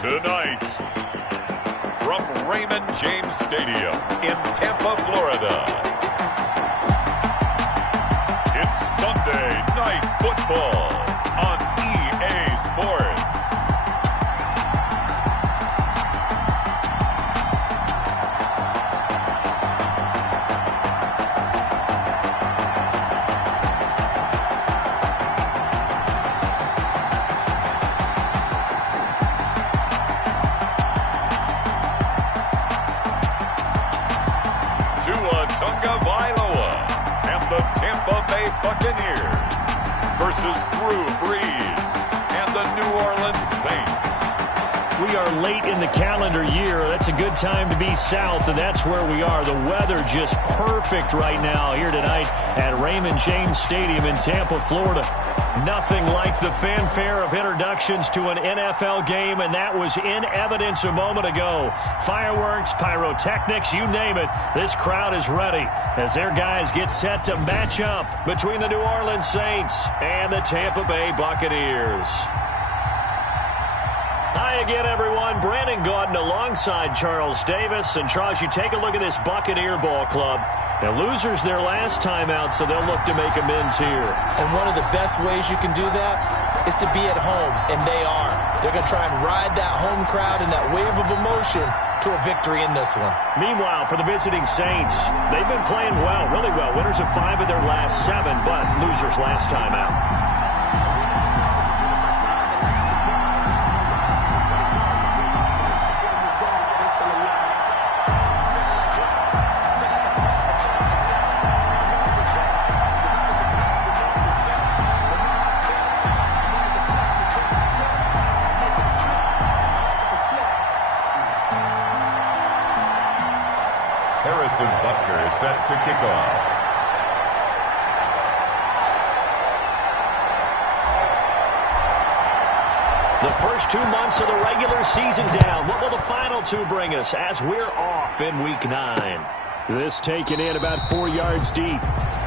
Tonight, from Raymond James Stadium in Tampa, Florida, it's Sunday Night Football on EA Sports. Buccaneers versus Drew Brees and the New Orleans Saints. We are late in the calendar year. That's a good time to be south, and that's where we are. The weather just perfect right now here tonight at Raymond James Stadium in Tampa, Florida. Nothing like the fanfare of introductions to an NFL game, and that was in evidence a moment ago. Fireworks, pyrotechnics, you name it. This crowd is ready as their guys get set to match up between the New Orleans Saints and the Tampa Bay Buccaneers. Hi again, everyone. Brandon Gaudin alongside Charles Davis. And, Charles, you take a look at this Buccaneer ball club. Now, losers their last time out, so they'll look to make amends here. And one of the best ways you can do that is to be at home, and they are. They're going to try and ride that home crowd and that wave of emotion to a victory in this one. Meanwhile, for the visiting Saints, they've been playing well, really well. Winners of 5 of their last 7, but losers last time out. Butker is set to kick off. The first 2 months of the regular season down. What will the final 2 bring us as we're off in Week 9? This taken in about 4 yards deep.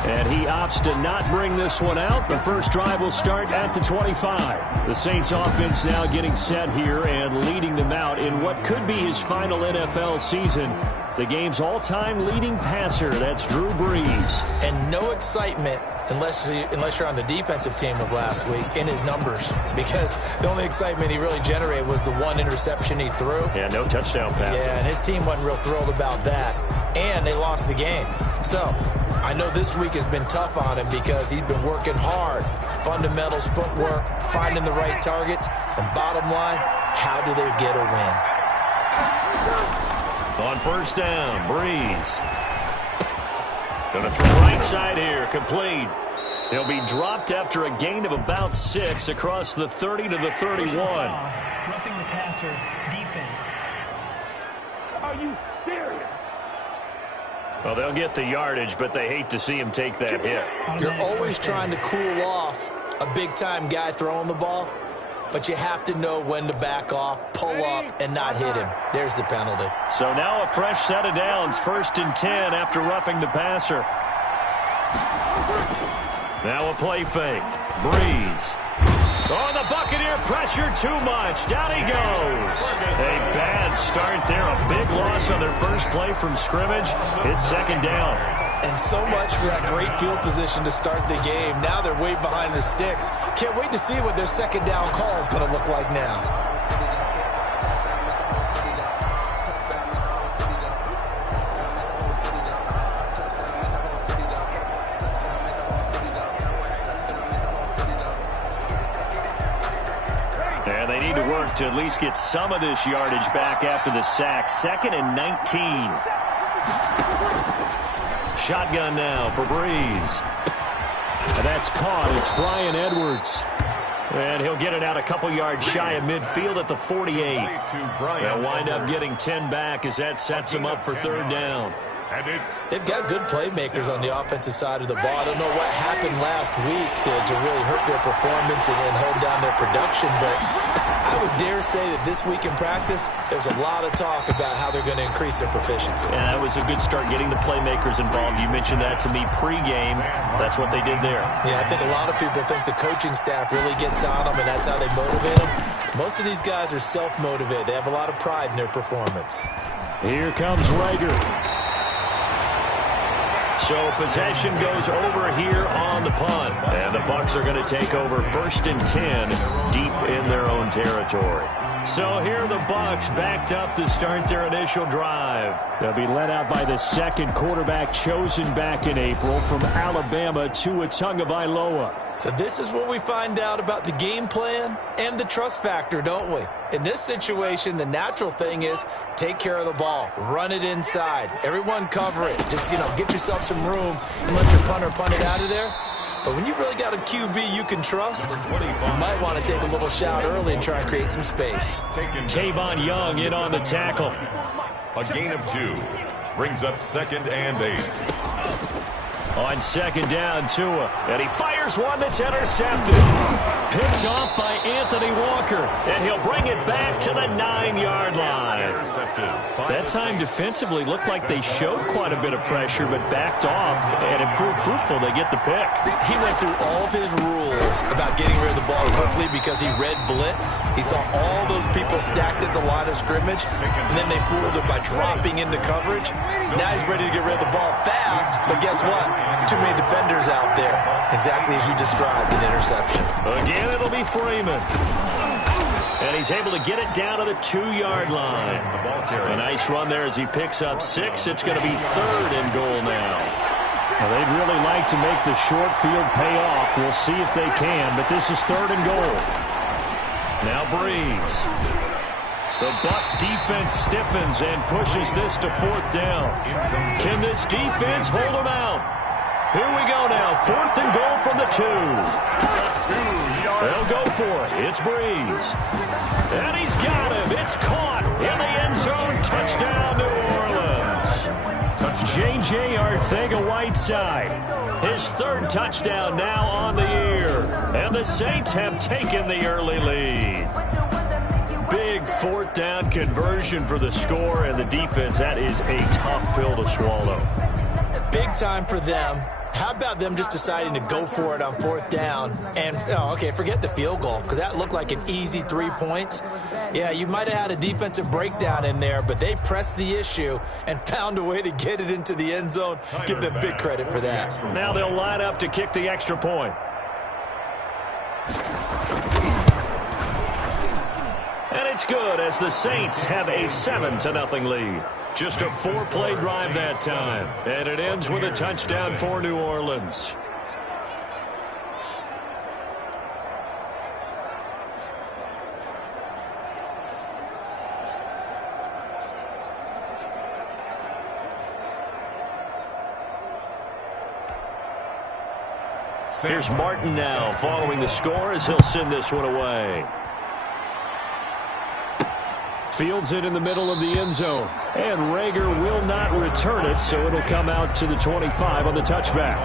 And he opts to not bring this one out. The first drive will start at the 25. The Saints offense now getting set here and leading them out in what could be his final NFL season. The game's all-time leading passer, that's Drew Brees. And no excitement unless you're on the defensive team of last week in his numbers, because the only excitement he really generated was the 1 interception he threw. Yeah, no touchdown passes. Yeah, and his team wasn't real thrilled about that. And they lost the game. So I know this week has been tough on him because he's been working hard. Fundamentals, footwork, finding the right targets. And bottom line, how do they get a win? On first down, Brees. Going to throw right side here, complete. He'll be dropped after a gain of about 6 across the 30 to the 31. Roughing the passer, defense. Are you serious? Well, they'll get the yardage, but they hate to see him take that hit. You're always trying to cool off a big-time guy throwing the ball, but you have to know when to back off, pull up, and not hit him. There's the penalty. So now a fresh set of downs, 1st and 10 after roughing the passer. Now a play fake. Brees. Oh, the Buccaneer pressure too much. Down he goes. A bad start there. A big loss on their first play from scrimmage. It's 2nd down. And so much for that great field position to start the game. Now they're way behind the sticks. Can't wait to see what their 2nd down call is going to look like now. And they need to work to at least get some of this yardage back after the sack. 2nd and 19. Shotgun now for Brees. And that's caught. It's Bryan Edwards. And he'll get it out a couple yards shy of midfield at the 48. They'll wind up getting 10 back as that sets him up for 3rd down. They've got good playmakers on the offensive side of the ball. I don't know what happened last week to really hurt their performance and hold down their production, but I would dare say that this week in practice, there's a lot of talk about how they're going to increase their proficiency. And that was a good start getting the playmakers involved. You mentioned that to me pregame. That's what they did there. Yeah, I think a lot of people think the coaching staff really gets on them, and that's how they motivate them. Most of these guys are self-motivated. They have a lot of pride in their performance. Here comes Rager. So possession goes over here on the punt. And the Bucs are going to take over 1st and 10 deep in their own territory. So here are the Bucs backed up to start their initial drive. They'll be led out by the second quarterback chosen back in April from Alabama, Tua Tagovailoa. So this is what we find out about the game plan and the trust factor, don't we? In this situation, the natural thing is take care of the ball. Run it inside. Everyone cover it. Just, get yourself some room and let your punter punt it out of there. But when you really got a QB you can trust, you might want to take a little shot early and try and create some space. Tavon Young in on the tackle. A gain of 2. Brings up 2nd and 8. On 2nd down, Tua. And he fires one that's intercepted. Picked off by Anthony Walker. And he'll bring it back to the 9-yard line. That time defensively looked like they showed quite a bit of pressure, but backed off and improved fruitful. They get the pick. He went through all of his rules about getting rid of the ball quickly because he read blitz. He saw all those people stacked at the line of scrimmage, and then they fooled him by dropping into coverage. Now he's ready to get rid of the ball fast, but guess what? Too many defenders out there. Exactly as you described, an interception. Again, it'll be Freeman. And he's able to get it down to the 2-yard line. A nice run there as he picks up 6. It's going to be 3rd and goal now. Well, they'd really like to make the short field pay off. We'll see if they can, but this is 3rd and goal. Now Breeze. The Bucs defense stiffens and pushes this to 4th down. Can this defense hold them out? Here we go now. 4th and goal from the 2. They'll go for it. It's Breeze. And he's got him. It's caught in the end zone. Touchdown, New Orleans. J.J. Arcega-Whiteside. His 3rd touchdown now on the year. And the Saints have taken the early lead. Big 4th down conversion for the score, and the defense, that is a tough pill to swallow. Big time for them. How about them just deciding to go for it on 4th down? And, forget the field goal, because that looked like an easy 3 points. Yeah, you might have had a defensive breakdown in there, but they pressed the issue and found a way to get it into the end zone. Give them big credit for that. Now they'll line up to kick the extra point. And it's good as the Saints have a 7-0 lead. Just a 4-play drive that time. And it ends with a touchdown for New Orleans. Here's Martin now following the score as he'll send this one away. Fields it in the middle of the end zone. And Rager will not return it, so it'll come out to the 25 on the touchback.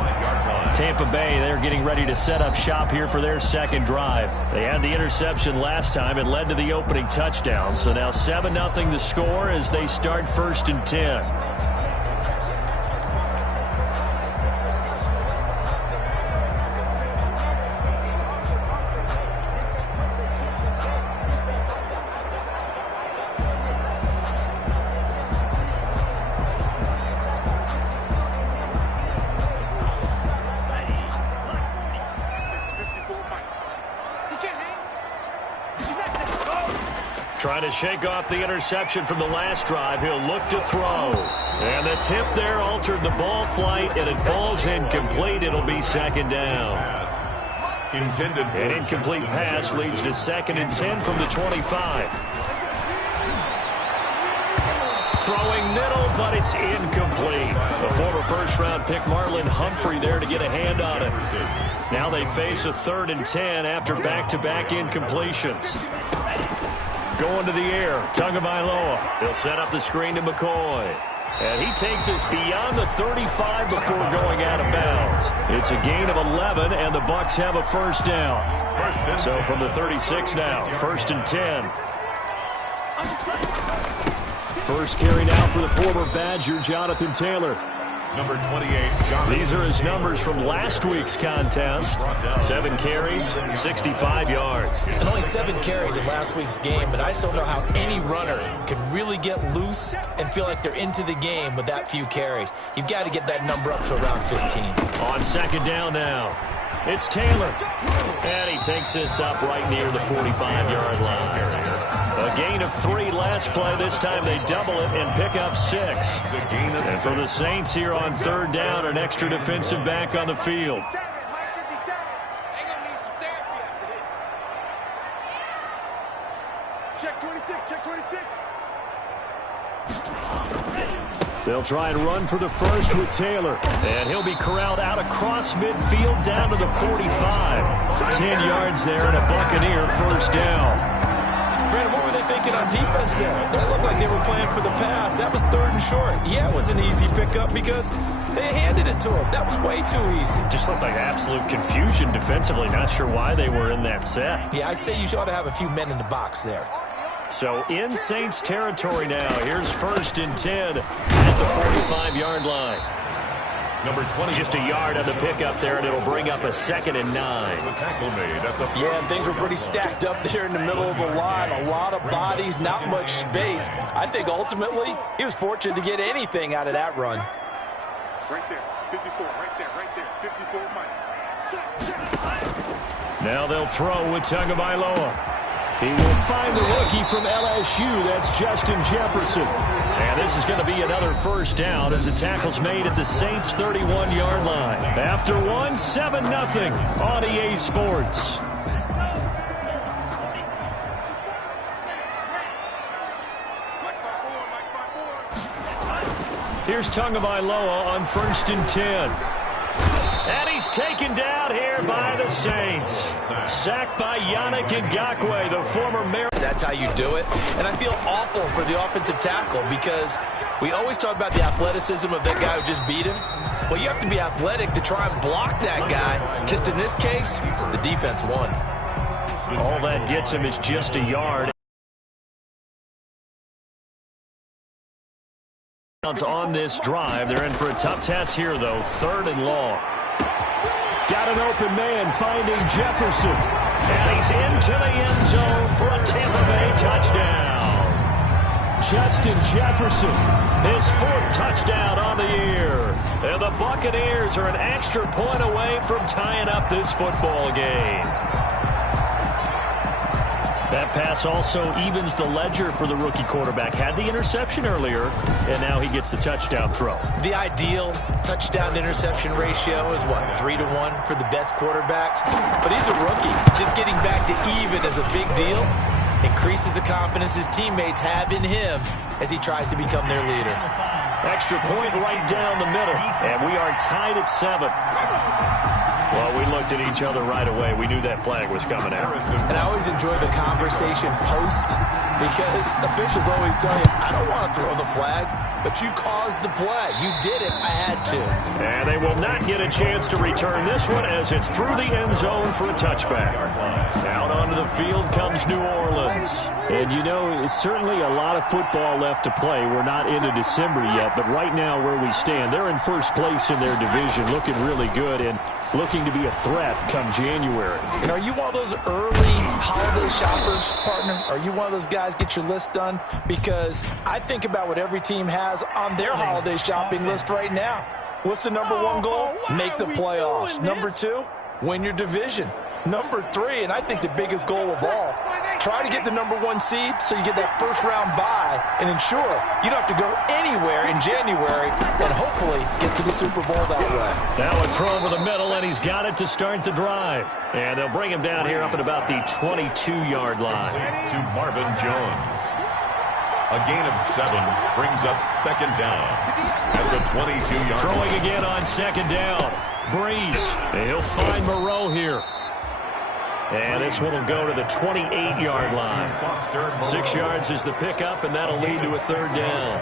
Tampa Bay, they're getting ready to set up shop here for their 2nd drive. They had the interception last time. It led to the opening touchdown. So now 7-0 the score as they start 1st and 10. Trying to shake off the interception from the last drive. He'll look to throw. And the tip there altered the ball flight, and it falls incomplete. It'll be 2nd down. An incomplete pass leads to 2nd and 10 from the 25. Throwing middle, but it's incomplete. The former 1st-round pick Marlon Humphrey there to get a hand on it. Now they face a 3rd and 10 after back-to-back incompletions. Going to the air, Tagovailoa. He'll set up the screen to McCoy. And he takes us beyond the 35 before going out of bounds. It's a gain of 11, and the Bucs have a 1st down. So from the 36 now, 1st and 10. First carry now for the former Badger, Jonathan Taylor. Number 28, John. These are his numbers from last week's contest. 7 carries, 65 yards. And only 7 carries in last week's game, but I just don't know how any runner can really get loose and feel like they're into the game with that few carries. You've got to get that number up to around 15. On second down now, it's Taylor. And he takes this up right near the 45-yard line. A gain of 3 last play. This time they double it and pick up 6. And for the Saints here on third down, an extra defensive back on the field. Check 26, check 26. They'll try and run for the first with Taylor. And he'll be corralled out across midfield down to the 45. 10 yards there and a Buccaneer first down. Brandon, what were they thinking on defense there? They looked like they were playing for the pass. That was 3rd and short. Yeah, it was an easy pickup because they handed it to him. That was way too easy. Just looked like absolute confusion defensively. Not sure why they were in that set. Yeah, I'd say you ought to have a few men in the box there. So in Saints territory now. Here's 1st and 10 at the 45-yard line. Number 20. Just a yard on the pickup there, and it'll bring up a 2nd and 9. Tackle made at the Yeah, things were pretty stacked up there in the middle of the line. A lot of bodies, not much space. I think ultimately he was fortunate to get anything out of that run. Right there, 54, right there, 54, Mike. Now they'll throw with Tagovailoa. He will find the rookie from LSU. That's Justin Jefferson. And this is going to be another first down as the tackle's made at the Saints' 31-yard line. After 1, 7-0 on EA Sports. Here's Tagovailoa on 1st and 10. And he's taken down here by the Saints. Sacked by Yannick Ngakoue, the former Maryland. That's how you do it. And I feel awful for the offensive tackle because we always talk about the athleticism of that guy who just beat him. Well, you have to be athletic to try and block that guy. Just in this case, the defense won. All that gets him is just a yard. On this drive, they're in for a tough test here, though. 3rd and long. Got an open man finding Jefferson. And he's into the end zone for a Tampa Bay touchdown. Justin Jefferson, his 4th touchdown on the year. And the Buccaneers are an extra point away from tying up this football game. That pass also evens the ledger for the rookie quarterback. Had the interception earlier, and now he gets the touchdown throw. The ideal touchdown-interception ratio is, what, 3-to-1 for the best quarterbacks? But he's a rookie. Just getting back to even is a big deal. Increases the confidence his teammates have in him as he tries to become their leader. Extra point right down the middle, and we are tied at 7. Well, we looked at each other right away. We knew that flag was coming out. And I always enjoy the conversation post because officials always tell you, I don't want to throw the flag, but you caused the play. You did it. I had to. And they will not get a chance to return this one as it's through the end zone for a touchback. Out onto the field comes New Orleans. And, you know, it's certainly a lot of football left to play. We're not into December yet, but right now where we stand, they're in first place in their division, looking really good and looking to be a threat come January. And are you one of those early holiday shoppers, partner? Are you one of those guys get your list done? Because I think about what every team has on their holiday shopping list right now. What's the number 1 goal? Make the playoffs. Number 2, win your division. Number 3, and I think the biggest goal of all, try to get the number 1 seed so you get that first-round bye and ensure you don't have to go anywhere in January and hopefully get to the Super Bowl that way. Now a throw over the middle, and he's got it to start the drive. And they'll bring him down here up at about the 22-yard line. To Marvin Jones. A gain of 7 brings up 2nd down at the 22-yard line. Throwing again on 2nd down. Breeze. He'll find Moreau here. And this one will go to the 28-yard line. 6 yards is the pickup, and that'll lead to a 3rd down.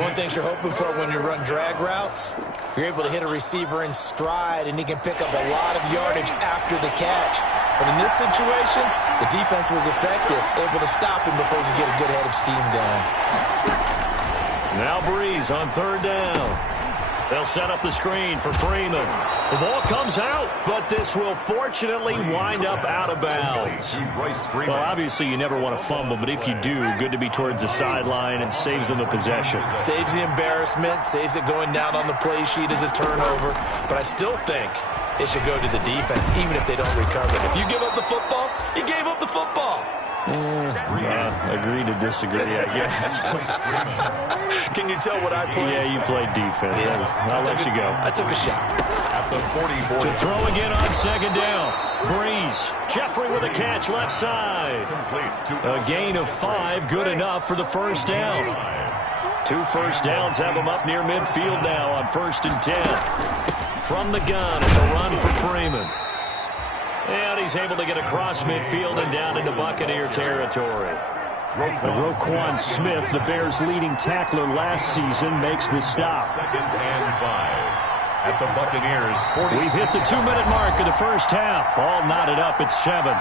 One thing you're hoping for when you run drag routes, you're able to hit a receiver in stride, and he can pick up a lot of yardage after the catch. But in this situation, the defense was effective, able to stop him before he could get a good head of steam going. Now Breeze on 3rd down. They'll set up the screen for Freeman. The ball comes out, but this will fortunately wind up out of bounds. Well, obviously you never want to fumble, but if you do, good to be towards the sideline and saves them the possession. Saves the embarrassment, saves it going down on the play sheet as a turnover. But I still think it should go to the defense, even if they don't recover it. If you give up the football, you gave up the football. Agree to disagree, I guess. Can you tell what I played? Yeah, you played defense. Yeah. I'll let you go. I took a shot. At the 44. To throw again on second down. Breeze. Jeffrey with a catch left side. A gain of 5, good enough for the first down. 2 first downs have them up near midfield now on 1st and 10. From the gun, it's a run for Freeman. And he's able to get across midfield and down into Buccaneer territory. Roquan Smith, the Bears' leading tackler last season, makes the stop. 2nd and 5. At the Buccaneers 40. We've hit the 2-minute mark of the first half. All knotted up at 7.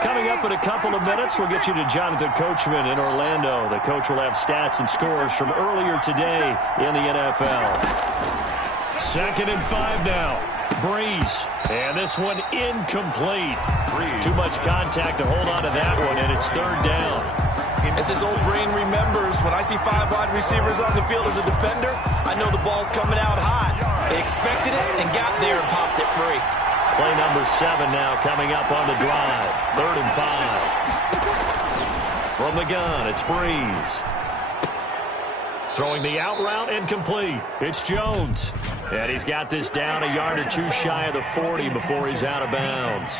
Coming up in a couple of minutes, we'll get you to Jonathan Coachman in Orlando. The coach will have stats and scores from earlier today in the NFL. 2nd and 5 now. Breeze. And this one incomplete. Too much contact to hold on to that one, and it's 3rd down. As his old brain remembers, when I see 5 wide receivers on the field as a defender, I know the ball's coming out high. They expected it and got there and popped it free. Play number 7 now coming up on the drive. 3rd and 5. From the gun, it's Breeze. Throwing the out route incomplete. It's Jones. And he's got this down a yard or 2 shy of the 40 before he's out of bounds.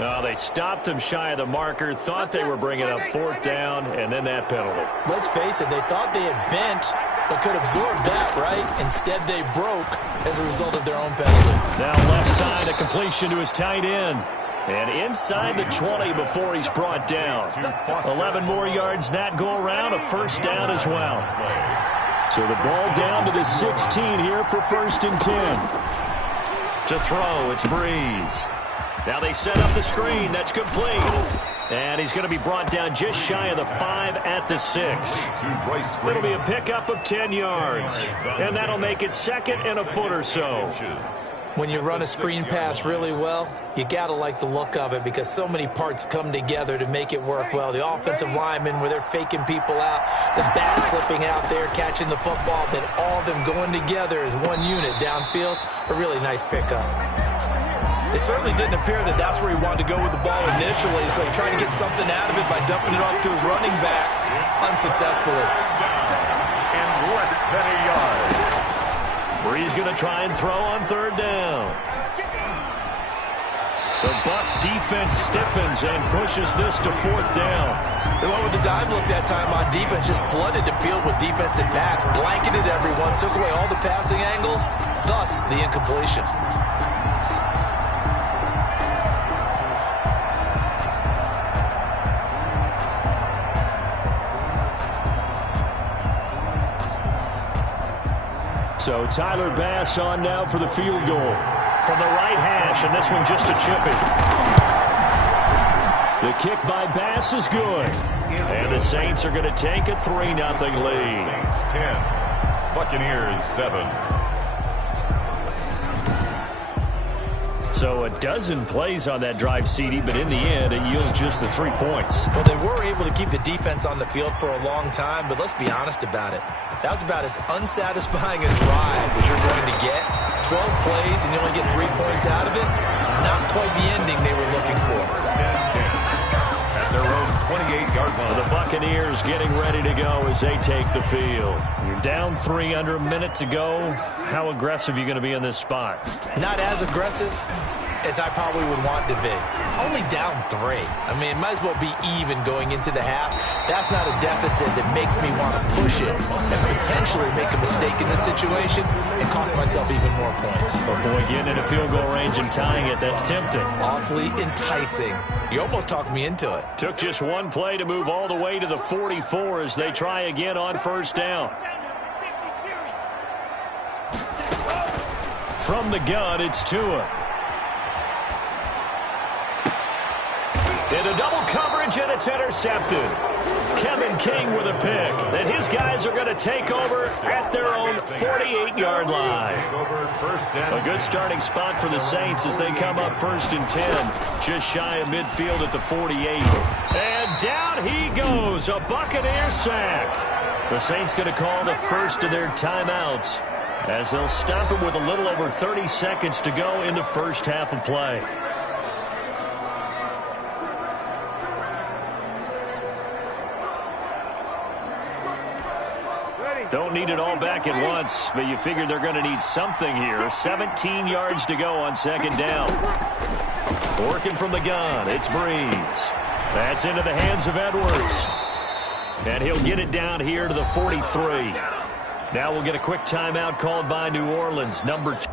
Oh, they stopped him shy of the marker, thought they were bringing up 4th down, and then that penalty. Let's face it, they thought they had bent but could absorb that, right? Instead, they broke as a result of their own penalty. Now left side, a completion to his tight end. And inside the 20 before he's brought down. 11 more yards that go around, a first down as well. So the ball down to the 16 here for 1st and 10. To throw, it's Breeze. Now they set up the screen. That's complete. And he's going to be brought down just shy of the 5 at the 6. It'll be a pickup of 10 yards. And that'll make it 2nd and a foot or so. When you run a screen pass really well, you got to like the look of it because so many parts come together to make it work well. The offensive linemen, where they're faking people out, the back slipping out there, catching the football, then all of them going together as one unit downfield, a really nice pickup. It certainly didn't appear that that's where he wanted to go with the ball initially, so he tried to get something out of it by dumping it off to his running back unsuccessfully. And less than a yard. Breeze going to try and throw on 3rd down. The Bucs defense stiffens and pushes this to 4th down. They went with the dive look that time on defense, just flooded the field with defensive backs, blanketed everyone, took away all the passing angles, thus the incompletion. So Tyler Bass on now for the field goal. From the right hash, and this one just a chippy. The kick by Bass is good. And the Saints are going to take a 3-0 lead. Saints 10. Buccaneers 7. So a dozen plays on that drive, CD, but in the end, it yields just the 3 points. Well, they were able to keep the defense on the field for a long time, but let's be honest about it. That was about as unsatisfying a drive as you're going to get. 12 plays and you only get 3 points out of it. Not quite the ending they were looking for. At their own 28-yard line. The Buccaneers getting ready to go as they take the field. You're down 3 under a minute to go. How aggressive are you going to be in this spot? Not as aggressive as I probably would want to be. Only down 3. I mean, it might as well be even going into the half. That's not a deficit that makes me want to push it and potentially make a mistake in this situation and cost myself even more points. Oh boy, getting in a field goal range and tying it, that's tempting. Awfully enticing. You almost talked me into it. Took just one play to move all the way to the 44 as they try again on 1st down. From the gun, it's Tua. Into double coverage, and it's intercepted. Kevin King with a pick. Then his guys are going to take over at their own 48-yard line. A good starting spot for the Saints as they come up 1st and 10. Just shy of midfield at the 48. And down he goes. A Buccaneer sack. The Saints going to call the first of their timeouts as they'll stop him with a little over 30 seconds to go in the first half of play. Don't need it all back at once, but you figure they're going to need something here. 17 yards to go on 2nd down. Working from the gun, it's Breeze. That's into the hands of Edwards. And he'll get it down here to the 43. Now we'll get a quick timeout called by New Orleans, number 2.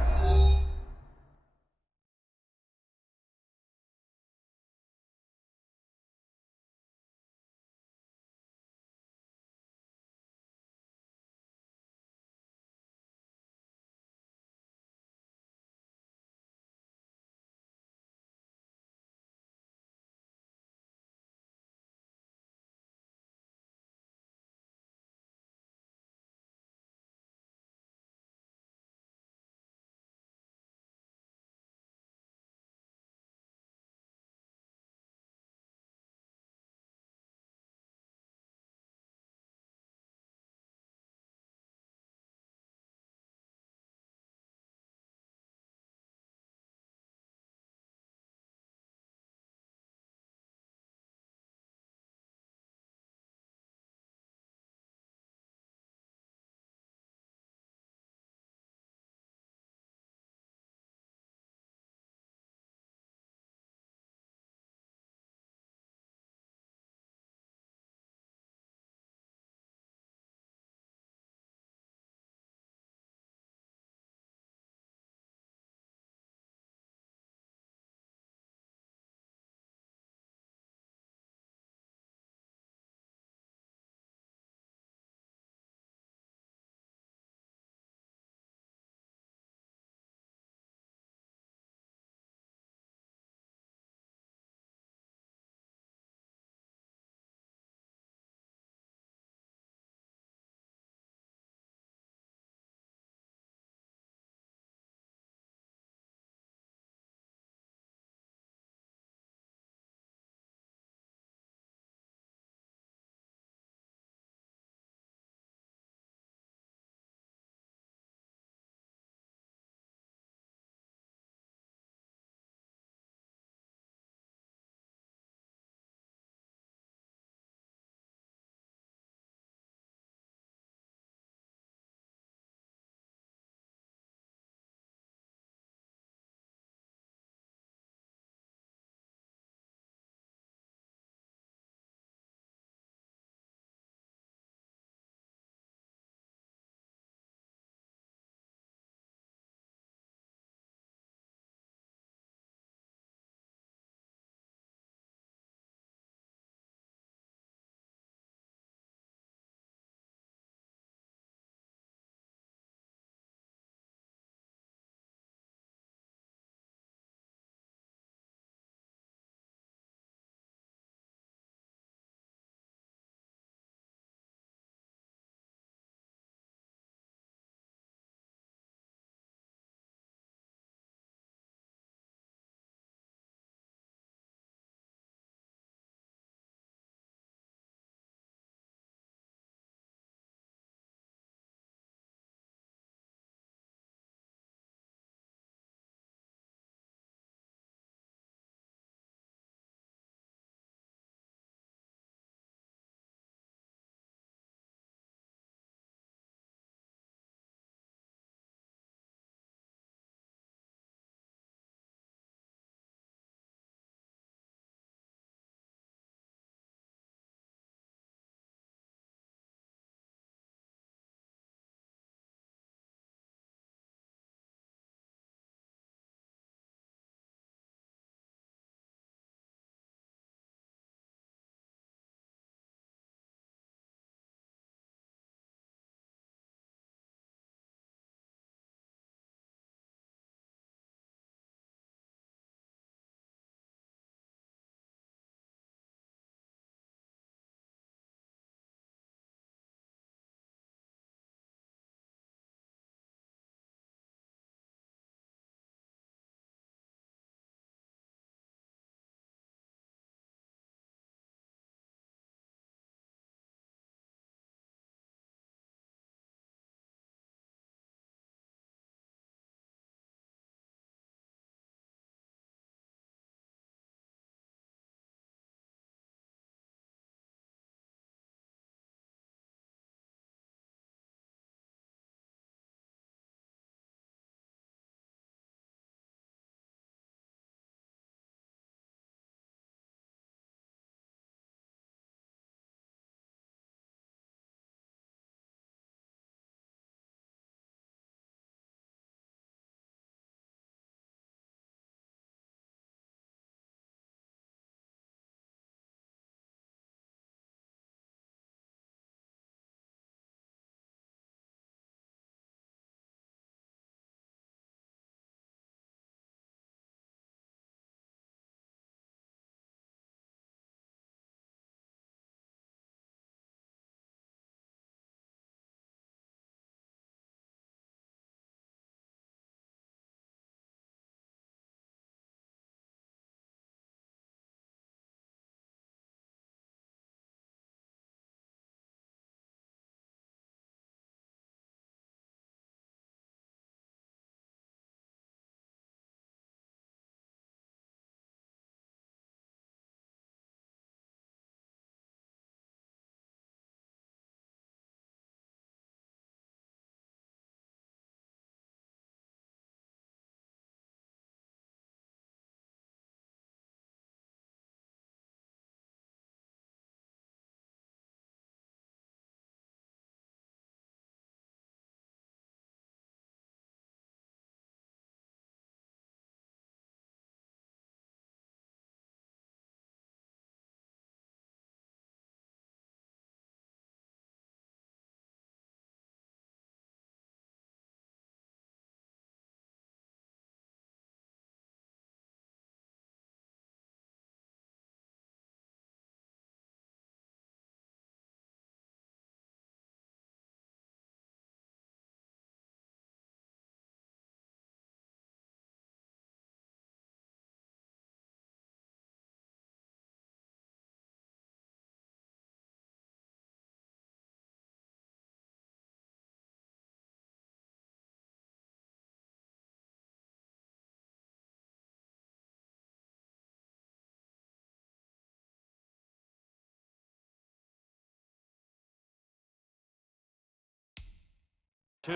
2,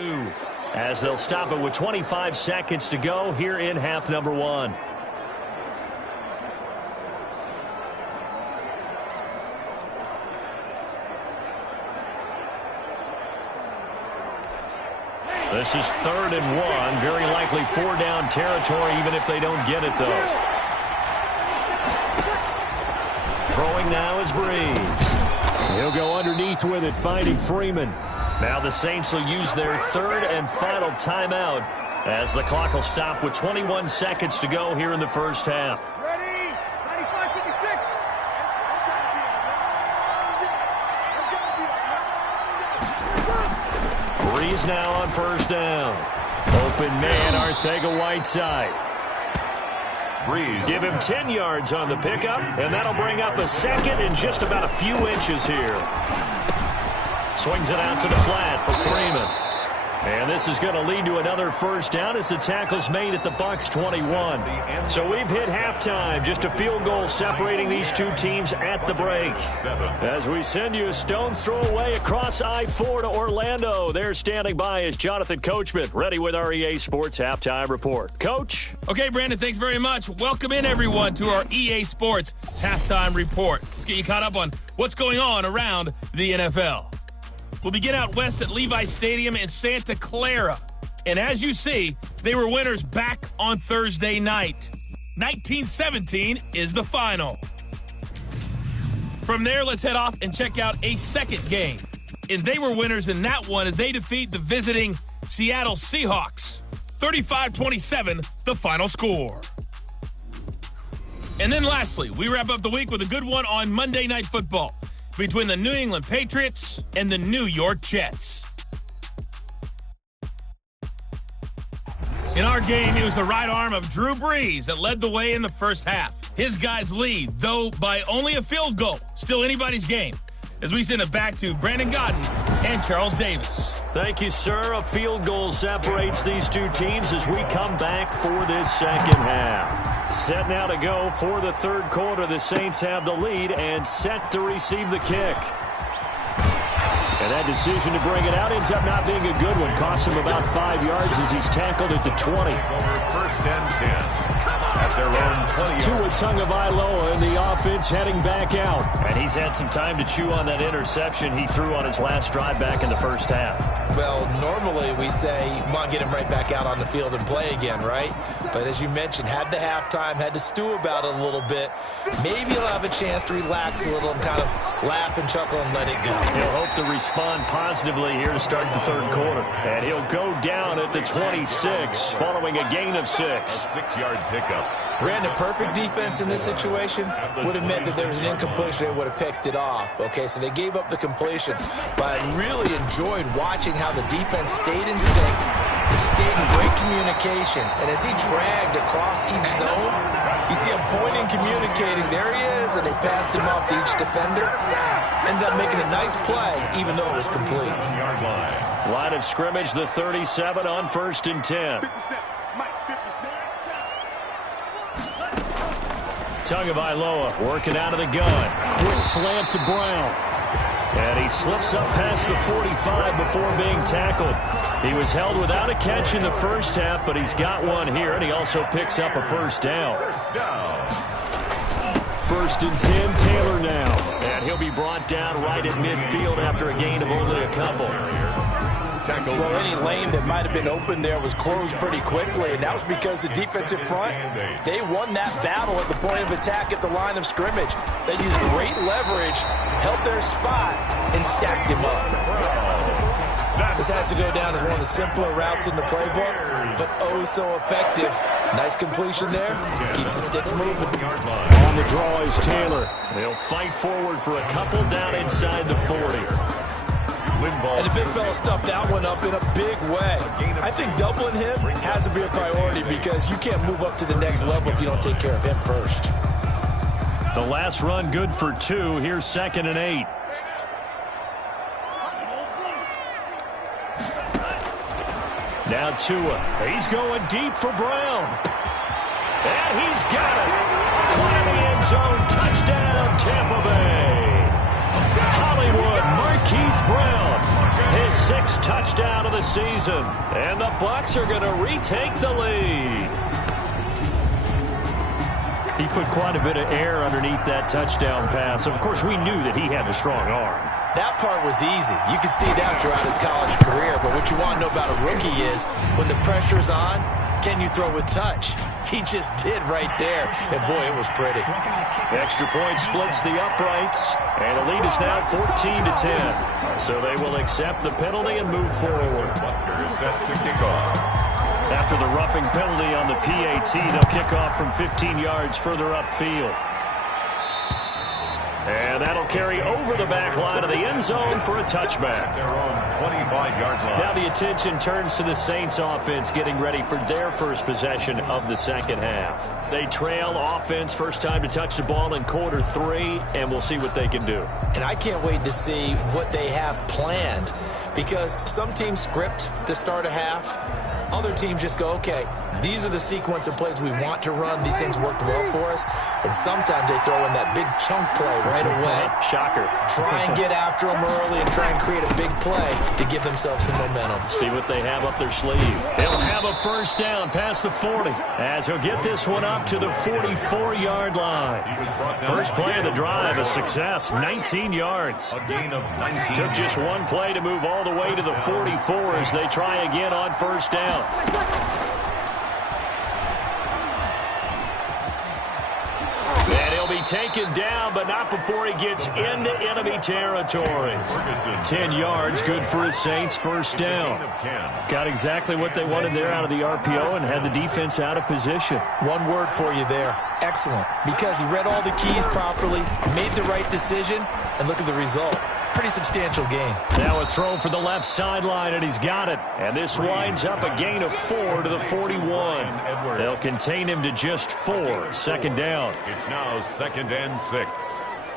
as they'll stop it with 25 seconds to go here in half number 1. This is 3rd and 1. Very likely 4-down territory, even if they don't get it, though. Throwing now is Breeze. He'll go underneath with it, finding Freeman. Now the Saints will use their 3rd and final timeout as the clock will stop with 21 seconds to go here in the first half. Ready? 95-56. Breeze now on 1st down. Open man, Arcega-Whiteside. Breeze. Give him 10 yards on the pickup, and that'll bring up a 2nd and just about a few inches here. Swings it out to the flat for Freeman. And this is going to lead to another 1st down as the tackle's made at the Bucs 21. So we've hit halftime. Just a field goal separating these two teams at the break. As we send you a stone's throw away across I-4 to Orlando. There standing by is Jonathan Coachman, ready with our EA Sports Halftime Report. Coach? Okay, Brandon, thanks very much. Welcome in, everyone, to our EA Sports Halftime Report. Let's get you caught up on what's going on around the NFL. We'll begin out west at Levi Stadium in Santa Clara. And as you see, they were winners back on Thursday night. 19-17 is the final. From there, let's head off and check out a second game. And they were winners in that one as they defeat the visiting Seattle Seahawks. 35-27, the final score. And then lastly, we wrap up the week with a good one on Monday Night Football between the New England Patriots and the New York Jets. In our game, it was the right arm of Drew Brees that led the way in the first half. His guys lead, though by only a field goal. Still anybody's game. As we send it back to Brandon Godden and Charles Davis. Thank you, sir. A field goal separates these two teams as we come back for this second half. Set now to go for the 3rd quarter. The Saints have the lead and set to receive the kick. And that decision to bring it out ends up not being a good one. Costs him about 5 yards as he's tackled at the 20. Over 1st and 10. At their own 20. Tua Tagovailoa in the offense heading back out. And he's had some time to chew on that interception he threw on his last drive back in the first half. Well, normally we say, come on, get him right back out on the field and play again, right? But as you mentioned, had the halftime, had to stew about it a little bit. Maybe he'll have a chance to relax a little and kind of laugh and chuckle and let it go. He'll hope to respond positively here to start the 3rd quarter. And he'll go down at the 26 following a gain of 6. A 6-yard pickup. Brandon, perfect defense in this situation would have meant that there was an incompletion. They would have picked it off. Okay, so they gave up the completion. But I really enjoyed watching how the defense stayed in sync, stayed in great communication. And as he dragged across each zone, you see him pointing, communicating. There he is, and they passed him off to each defender. Ended up making a nice play, even though it was complete. Line of scrimmage, the 37 on 1st and 10. 57. Mike, 57. Tagovailoa working out of the gun. Quick slant to Brown. And he slips up past the 45 before being tackled. He was held without a catch in the first half, but he's got one here, and he also picks up a 1st down. 1st and 10, Taylor now. And he'll be brought down right at midfield after a gain of only a couple. Well, any lane that might have been open there was closed pretty quickly, and that was because the defensive front, they won that battle at the point of attack at the line of scrimmage. They used great leverage, held their spot, and stacked him up. This has to go down as one of the simpler routes in the playbook, but oh so effective. Nice completion there. Keeps the sticks moving. On the draw is Taylor. They'll fight forward for a couple down inside the 40. And the big fella stuffed that one up in a big way. I think doubling him has to be a priority because you can't move up to the next level if you don't take care of him first. The last run good for 2. Here's 2nd and 8. Now Tua. He's going deep for Brown. And he's got it. Caught in the end zone. Touchdown, Tampa Bay. Hollywood Marquise Brown. His 6th touchdown of the season. And the Bucs are going to retake the lead. He put quite a bit of air underneath that touchdown pass. Of course, we knew that he had the strong arm. That part was easy. You could see that throughout his college career. But what you want to know about a rookie is when the pressure's on, can you throw with touch? He just did right there. And, boy, it was pretty. Extra point splits the uprights. And the lead is now 14-10. So they will accept the penalty and move forward. Butker set to kick off. After the roughing penalty on the PAT, they'll kick off from 15 yards further upfield. And that'll carry over the back line of the end zone for a touchback. Their own 25-yard line. Now the attention turns to the Saints offense getting ready for their first possession of the second half. They trail offense, first time to touch the ball in quarter 3, and we'll see what they can do. And I can't wait to see what they have planned, because some teams script to start a half. Other teams just go, okay, these are the sequence of plays we want to run. These things worked well for us. And sometimes they throw in that big chunk play right away. Shocker. Try and get after them early and try and create a big play to give themselves some momentum. See what they have up their sleeve. They'll have a first down past the 40 as he'll get this one up to the 44-yard line. First play of the drive, a success, 19 yards. A gain of 19. Took just one play to move all the way to the 44 as they try again on first down. And he'll be taken down, but not before he gets into enemy territory. 10 yards, good for his Saints, first down. Got exactly what they wanted there out of the RPO and had the defense out of position. One word for you there, excellent, because he read all the keys properly, made the right decision, and look at the result. Pretty substantial gain. Now a throw for the left sideline, and he's got it. And this winds up a gain of 4 to the 41. They'll contain him to just 4. Second down. It's now 2nd and 6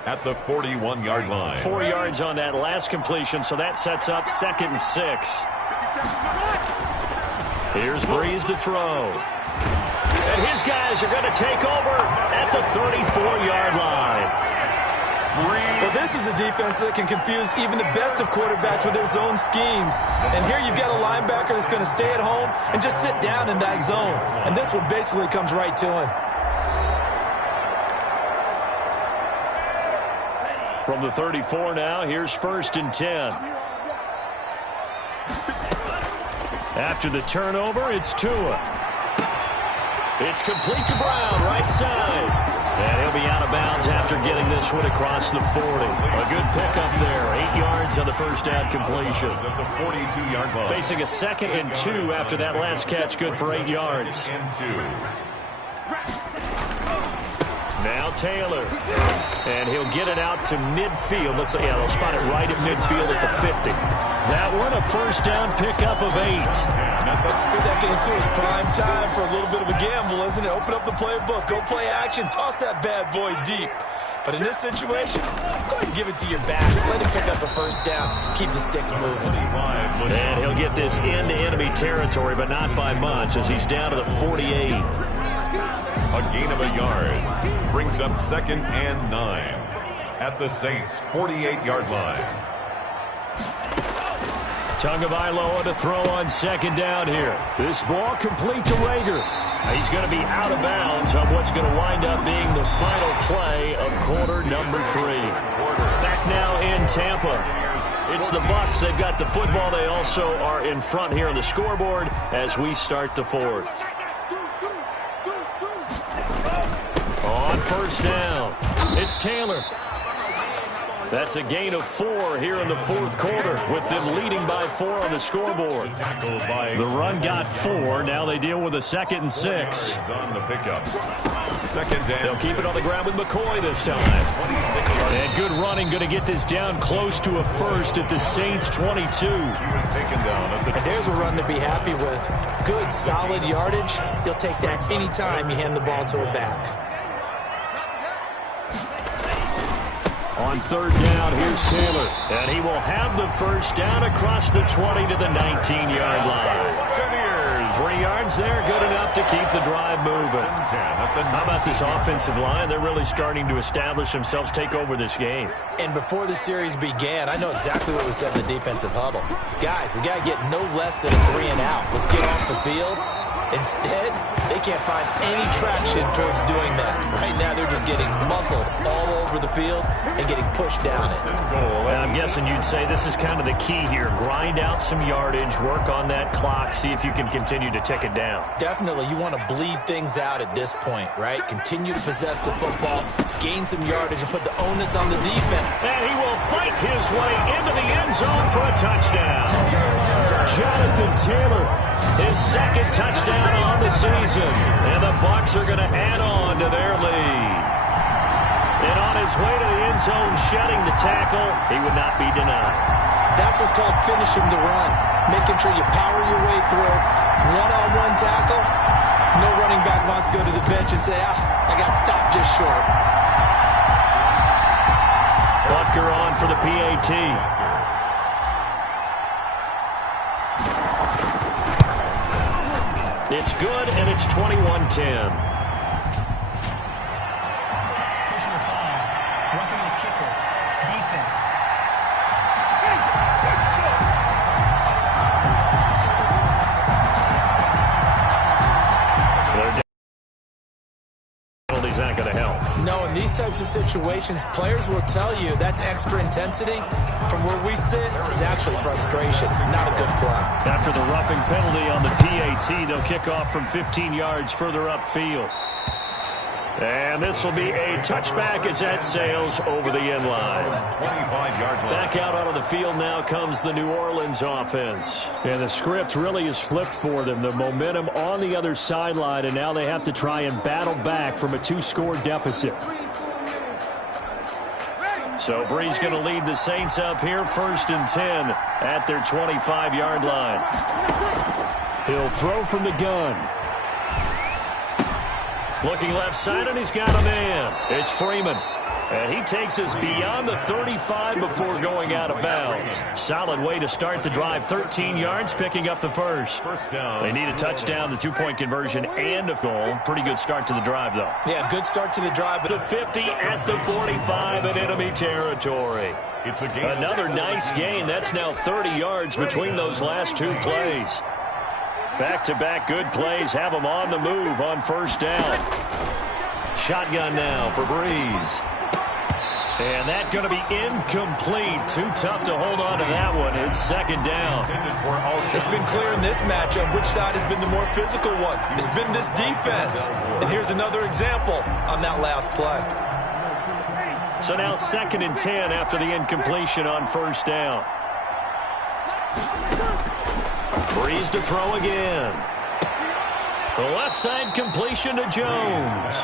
at the 41-yard line. 4 yards on that last completion, so that sets up 2nd and 6. Here's Breeze to throw. And his guys are going to take over at the 34-yard line. Well, this is a defense that can confuse even the best of quarterbacks with their zone schemes. And here you've got a linebacker that's going to stay at home and just sit down in that zone. And this one basically comes right to him. From the 34 now, here's 1st and 10. After the turnover, it's Tua. It's complete to Brown, right side. And he'll be out of bounds after getting this one across the 40. A good pickup there. 8 yards on the first down completion. At the 42-yard line. Facing a 2nd and 2 after that last catch, good for 8 yards. Now Taylor. And he'll get it out to midfield. Looks like, yeah, they'll spot it right at midfield at the 50. That one, a first down pickup of 8. 2nd and 2 is prime time for a little bit of a gamble, isn't it? Open up the playbook, go play action, toss that bad boy deep. But in this situation, go ahead and give it to your back. Let him pick up a first down. Keep the sticks moving. And he'll get this into enemy territory, but not by much as he's down to the 48. A gain of a yard brings up 2nd and 9 at the Saints' 48-yard line. Tagovailoa to throw on 2nd down here. This ball complete to Rager. He's going to be out of bounds on what's going to wind up being the final play of quarter number 3. Back now in Tampa. It's the Bucs. They've got the football. They also are in front here on the scoreboard as we start the 4th. On first down, it's Taylor. That's a gain of 4 here in the 4th quarter with them leading by 4 on the scoreboard. The run got 4. Now they deal with a 2nd and 6. On the pickup. 2nd down. They'll keep it on the ground with McCoy this time. And good running, going to get this down close to a first at the Saints' 22. He was taken down at the. And there's a run to be happy with. Good, solid yardage. He'll take that anytime you hand the ball to a back. On 3rd down, here's Taylor. And he will have the first down across the 20 to the 19-yard line. 3 yards there, good enough to keep the drive moving. How about this offensive line? They're really starting to establish themselves, take over this game. And before the series began, I know exactly what was said in the defensive huddle. Guys, we got to get no less than a 3 and out. Let's get off the field. Instead, they can't find any traction towards doing that. Right now, they're just getting muscled all over the field and getting pushed down it. And I'm guessing you'd say this is kind of the key here. Grind out some yardage, work on that clock, see if you can continue to tick it down. Definitely, you want to bleed things out at this point, right? Continue to possess the football, gain some yardage, and put the onus on the defense. And he will fight his way into the end zone for a touchdown. Jonathan Taylor, his second touchdown on the season. And the Bucs are going to add on to their lead. And on his way to the end zone, shedding the tackle, he would not be denied. That's what's called finishing the run. Making sure you power your way through. One-on-one tackle. No running back wants to go to the bench and say, I got stopped just short. Butker on for the PAT. It's good, and it's 21-10. Personal foul. Roughing the kicker. Defense. Penalty's not going to help. No, in these types of situations, players will tell you that's extra intensity. From where we sit, it's actually frustration. Not a good play. After the roughing penalty on the PAT, they'll kick off from 15 yards further upfield. And this will be a touchback as that sails over the end line. 25-yard line. Back out onto the field now comes the New Orleans offense. And the script really is flipped for them. The momentum on the other sideline, and now they have to try and battle back from a 2-score deficit. So Brees going to lead the Saints up here, 1st and 10 at their 25-yard line. He'll throw from the gun. Looking left side, and he's got a man. It's Freeman. And he takes us beyond the 35 before going out of bounds. Solid way to start the drive. 13 yards, picking up the first. They need a touchdown, the 2-point conversion, and a goal. Pretty good start to the drive, though. Yeah, good start to the drive. The 50 at the 45 in enemy territory. It's a gain. Another nice gain. That's now 30 yards between those last 2 plays. Back-to-back good plays have them on the move on 1st down. Shotgun now for Brees. And that's going to be incomplete. Too tough to hold on to that one. It's 2nd down. It's been clear in this matchup which side has been the more physical one. It's been this defense. And here's another example on that last play. So now 2nd and 10 after the incompletion on 1st down. Brees to throw again. The left side completion to Jones.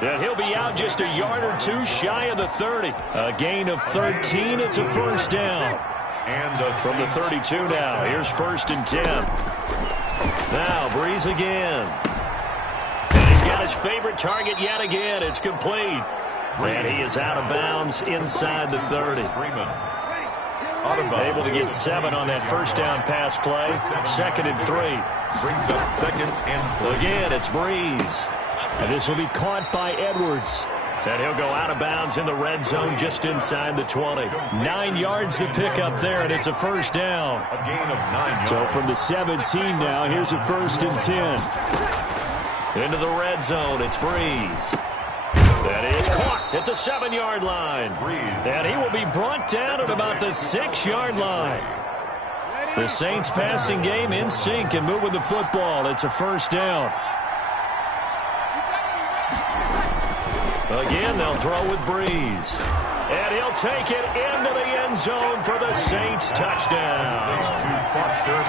And he'll be out just a yard or 2 shy of the 30. A gain of 13. It's a 1st down. And from the 32 now. Here's 1st and 10. Now Brees again. And he's got his favorite target yet again. It's complete. And he is out of bounds inside the 30. Able to get 7 on that 1st down pass play. 2nd and 3. Brings up 2nd and 3. Again, it's Brees. And this will be caught by Edwards. And he'll go out of bounds in the red zone just inside the 20. 9 yards to pick up there, and it's a 1st down. A gain of 9 yards. So from the 17 now, here's a 1st and 10. Into the red zone, it's Brees. That is caught at the 7-yard line. And he will be brought down at about the 6-yard line. The Saints passing game in sync and moving the football. It's a 1st down. Again, they'll throw with Brees. And he'll take it into the end zone for the Saints touchdown.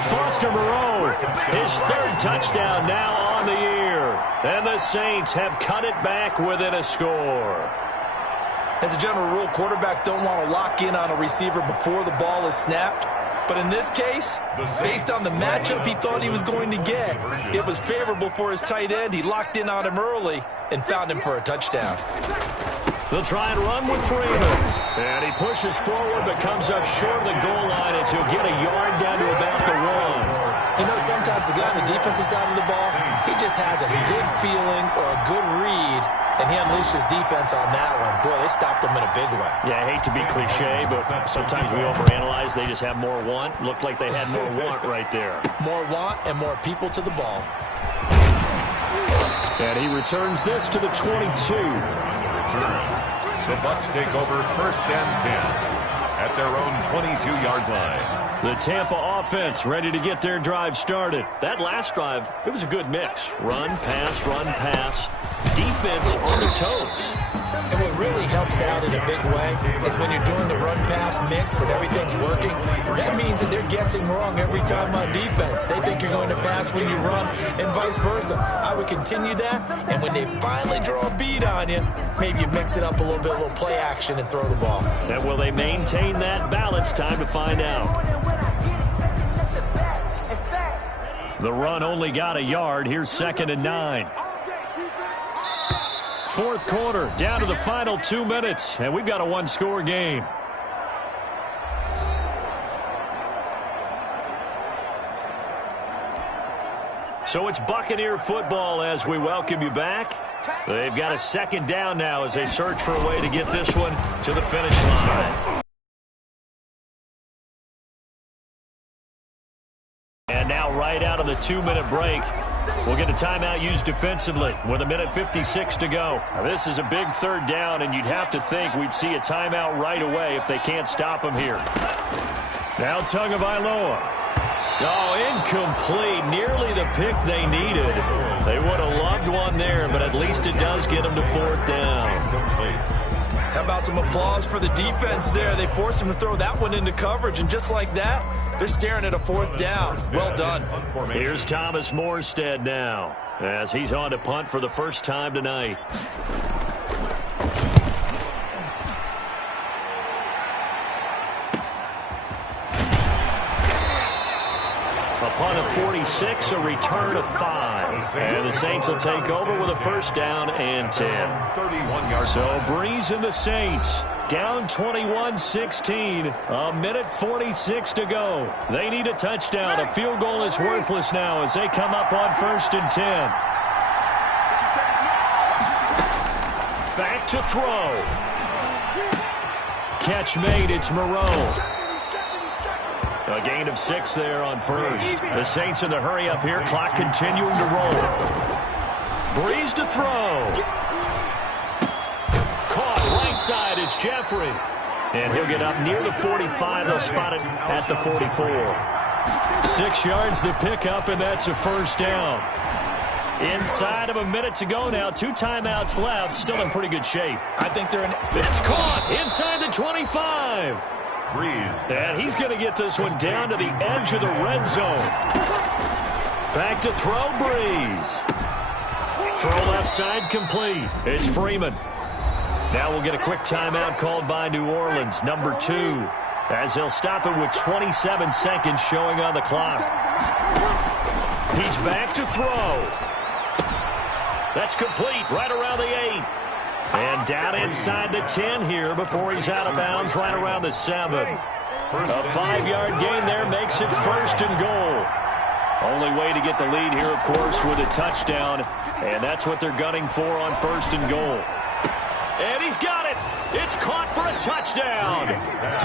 Foster Moreau, his 3rd touchdown now on the year. And the Saints have cut it back within a score. As a general rule, quarterbacks don't want to lock in on a receiver before the ball is snapped. But in this case, based on the matchup he thought he was going to get, it was favorable for his tight end. He locked in on him early and found him for a touchdown. They'll try and run with Freeman. And he pushes forward but comes up short of the goal line as he'll get a yard down to about the 1. You know, sometimes the guy on the defensive side of the ball, he just has a good feeling or a good read, and he unleashed his defense on that one. Boy, they stopped him in a big way. Yeah, I hate to be cliche, but sometimes we overanalyze. They just have more want. Looked like they had more want right there. More want and more people to the ball. And he returns this to the 22. The Bucs take over 1st and 10 at their own 22-yard line. The Tampa offense ready to get their drive started. That last drive, it was a good mix. Run, pass, defense on their toes. And what really helps out in a big way is when you're doing the run-pass mix and everything's working, that means that they're guessing wrong every time on defense. They think you're going to pass when you run and vice versa. I would continue that, and when they finally draw a beat on you, maybe you mix it up a little bit, a little play action and throw the ball. And will they maintain that balance? Time to find out. The run only got a yard. Here's 2nd and 9. Fourth quarter, down to the final 2 minutes, and we've got a one-score game. So it's Buccaneer football as we welcome you back. They've got a 2nd down now as they search for a way to get this one to the finish line. And now right out of the 2-minute break, we'll get a timeout used defensively with 1:56 to go. Now, this is a big 3rd down, and you'd have to think we'd see a timeout right away if they can't stop him here. Now Tagovailoa. Oh, incomplete. Nearly the pick they needed. They would have loved one there, but at least it does get them to 4th down. How about some applause for the defense there? They forced him to throw that one into coverage, and just like that, they're staring at a 4th down. Well done. Here's Thomas Morstead now as he's on to punt for the first time tonight. A punt of 46, a return of 5. And the Saints will take over with a 1st down and 10. 31 So Breeze and the Saints down 21-16. 1:46 to go. They need a touchdown. A field goal is worthless now as they come up on 1st and 10. Back to throw. Catch made. It's Moreau. A gain of 6 there on 1st. The Saints in the hurry up here. Clock continuing to roll. Breeze to throw. Caught right side is Jeffrey. And he'll get up near the 45. They'll spot it at the 44. 6 yards the pickup, and that's a 1st down. Inside of a minute to go now. 2 timeouts left. Still in pretty good shape. I think they're in. It's caught inside the 25. Breeze. And he's going to get this one down to the edge of the red zone. Back to throw, Breeze. Throw left side complete. It's Freeman. Now we'll get a quick timeout called by New Orleans, number 2, as they'll stop it with 27 seconds showing on the clock. He's back to throw. That's complete right around the 8. And down inside the 10 here before he's out of bounds right around the 7. A 5-yard gain there makes it 1st and goal. Only way to get the lead here, of course, with a touchdown. And that's what they're gunning for on 1st and goal. And he's got it. It's caught for a touchdown.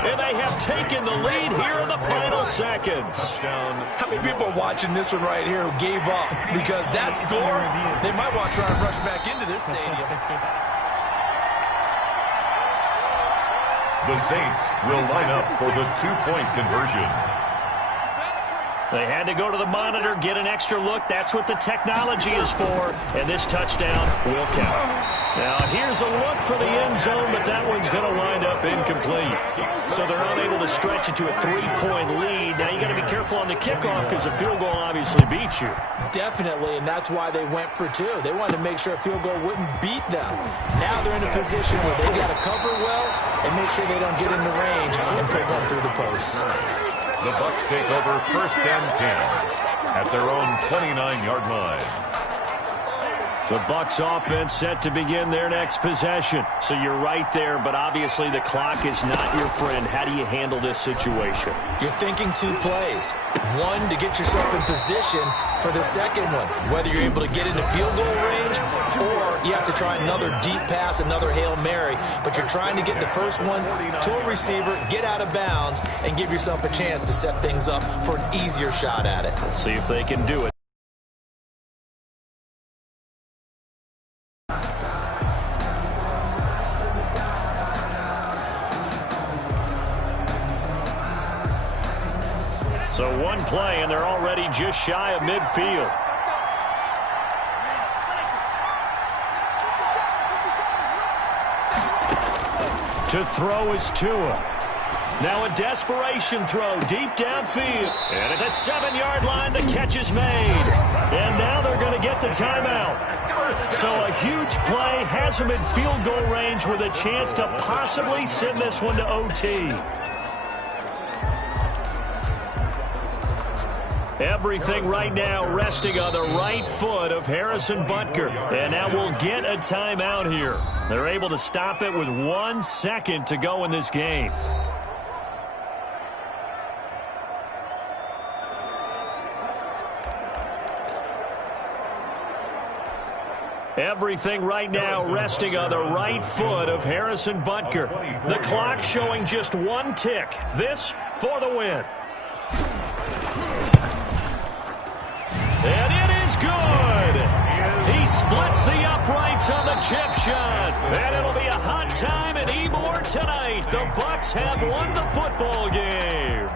And they have taken the lead here in the final seconds. How many people are watching this one right here who gave up? Because that score, they might want to try and rush back into this stadium. The Saints will line up for the 2-point conversion. They had to go to the monitor, get an extra look. That's what the technology is for. And this touchdown will count. Now, here's a look for the end zone, but that one's going to wind up incomplete. So they're unable to stretch it to a 3-point lead. Now, you got to be careful on the kickoff because a field goal obviously beats you. Definitely, and that's why they went for 2. They wanted to make sure a field goal wouldn't beat them. Now they're in a position where they got to cover well and make sure they don't get in the range and put one through the post. The Bucs take over 1st and 10 at their own 29-yard line. The Bucs offense set to begin their next possession. So you're right there, but obviously the clock is not your friend. How do you handle this situation? You're thinking 2 plays. One, to get yourself in position for the second one, whether you're able to get into field goal range or you have to try another deep pass, another Hail Mary, but you're trying to get the first one to a receiver, get out of bounds, and give yourself a chance to set things up for an easier shot at it. We'll see if they can do it. So one play, and they're already just shy of midfield. To throw is Tua. Now a desperation throw deep downfield. And at the 7-yard line, the catch is made. And now they're going to get the timeout. So a huge play has them in field goal range with a chance to possibly send this one to OT. Everything right now resting on the right foot of Harrison Butker. And now we'll get a timeout here. They're able to stop it with 1 second to go in this game. Everything right now resting on the right foot of Harrison Butker. The clock showing just 1 tick. This for the win. And it is good. He splits the uprights on the chip shot. And it'll be a hot time at Ybor tonight. The Bucs have won the football game.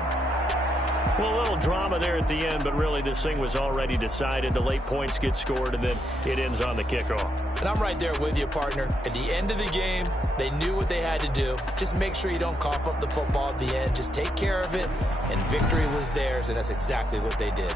Well, a little drama there at the end, but really this thing was already decided. The late points get scored, and then it ends on the kickoff. And I'm right there with you, partner. At the end of the game, they knew what they had to do. Just make sure you don't cough up the football at the end. Just take care of it, and victory was theirs, and that's exactly what they did.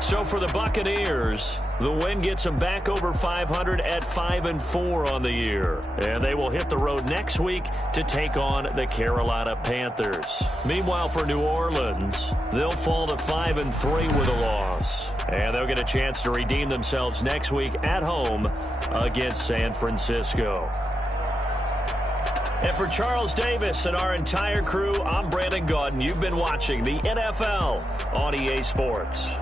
So for the Buccaneers, the win gets them back over 500 at 5-4 on the year. And they will hit the road next week to take on the Carolina Panthers. Meanwhile, for New Orleans, they'll fall to 5-3 with a loss. And they'll get a chance to redeem themselves next week at home against San Francisco. And for Charles Davis and our entire crew, I'm Brandon Gaudin. You've been watching the NFL on EA Sports.